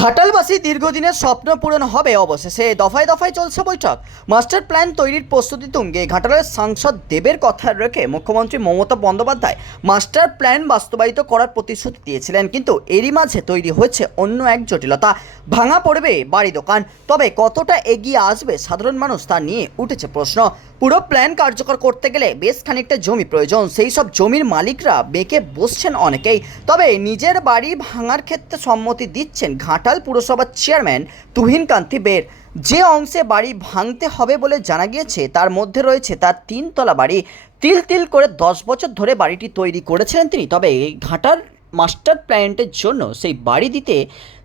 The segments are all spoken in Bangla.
ঘাটালবাসী দীর্ঘদিনের স্বপ্ন পূরণ হবে অবশেষে দফায় দফায় চলছে বৈঠক। মাস্টার প্ল্যান তৈরির প্রস্তুতি তুঙ্গে ঘাটালের সাংসদ দেবের কথা রেখে মুখ্যমন্ত্রী মমতা বন্দ্যোপাধ্যায় মাস্টার প্ল্যান বাস্তবায়িত করার প্রতিশ্রুতি দিয়েছিলেন, কিন্তু এরই মাঝে তৈরি হয়েছে অন্য এক জটিলতা। ভাঙা পড়বে বাড়ি দোকান, তবে কতটা এগিয়ে আসবে সাধারণ মানুষ তা নিয়ে উঠেছে প্রশ্ন। পুরো প্ল্যান কার্যকর করতে গেলে বেশ খানিকটা জমি প্রয়োজন। সেই সব জমির মালিকরা বেঁকে বসছেন অনেকেই। তবে নিজের বাড়ি ভাঙার ক্ষেত্রে সম্মতি দিচ্ছেন ঘাটাল পুরসভার চেয়ারম্যান তুহিন কান্তি বের। যে অংশে বাড়ি ভাঙতে হবে বলে জানা গিয়েছে, তার মধ্যে রয়েছে তার তিনতলা বাড়ি। তিল তিল করে দশ বছর ধরে বাড়িটি তৈরি করেছিলেন তিনি। তবে এই ঘাটার মাস্টার প্ল্যান্টের জন্য সেই বাড়ি দিতে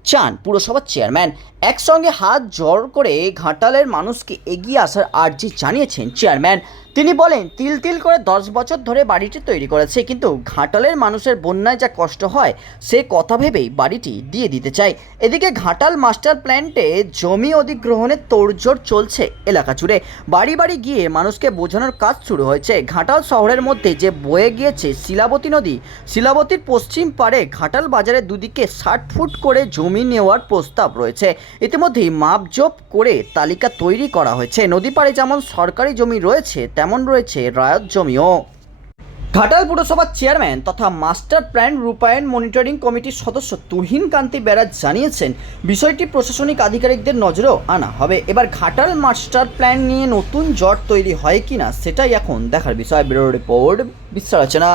চান পুরসভার চেয়ারম্যান। একসঙ্গে হাত জড় করে ঘাটালের মানুষকে এগিয়ে আসার আর্জি জানিয়েছেন চেয়ারম্যান। তিনি বলেন, তিল তিল করে দশ বছর ধরে বাড়িটি তৈরি করেছে, কিন্তু ঘাটালের মানুষের বন্যায় যা কষ্ট হয়, সে কথা ভেবেই বাড়িটি দিয়ে দিতে চাই এদিকে ঘাটাল মাস্টার প্ল্যান্টে জমি অধিগ্রহণের তোড়জোড় চলছে এলাকা জুড়ে। বাড়ি বাড়ি গিয়ে মানুষকে বোঝানোর কাজ শুরু হয়েছে। ঘাটাল শহরের মধ্যে যে বয়ে গিয়েছে শিলাবতী নদী, শিলাবতীর পশ্চিম পারে ঘাটাল বাজারের দুদিকে ষাট ফুট করে জমি নেওয়ার প্রস্তাব রয়েছে। ইতিমধ্যেই মাপজোপ করে তালিকা তৈরি করা হয়েছে। নদী পাড়ে যেমন সরকারি জমি রয়েছে, তেমন রয়েছে রায়ত জমিও। ঘাটাল পুরসভার চেয়ারম্যান তথা মাস্টার প্ল্যান রূপায়ণ মনিটরিং কমিটির সদস্য তুহিন কান্তি বেরাজ জানিয়েছেন, বিষয়টি প্রশাসনিক আধিকারিকদের নজরেও আনা হবে। এবার ঘাটাল মাস্টার প্ল্যান নিয়ে নতুন জট তৈরি হয় কিনা, সেটাই এখন দেখার বিষয়। Bureau report বিশ্লেষণা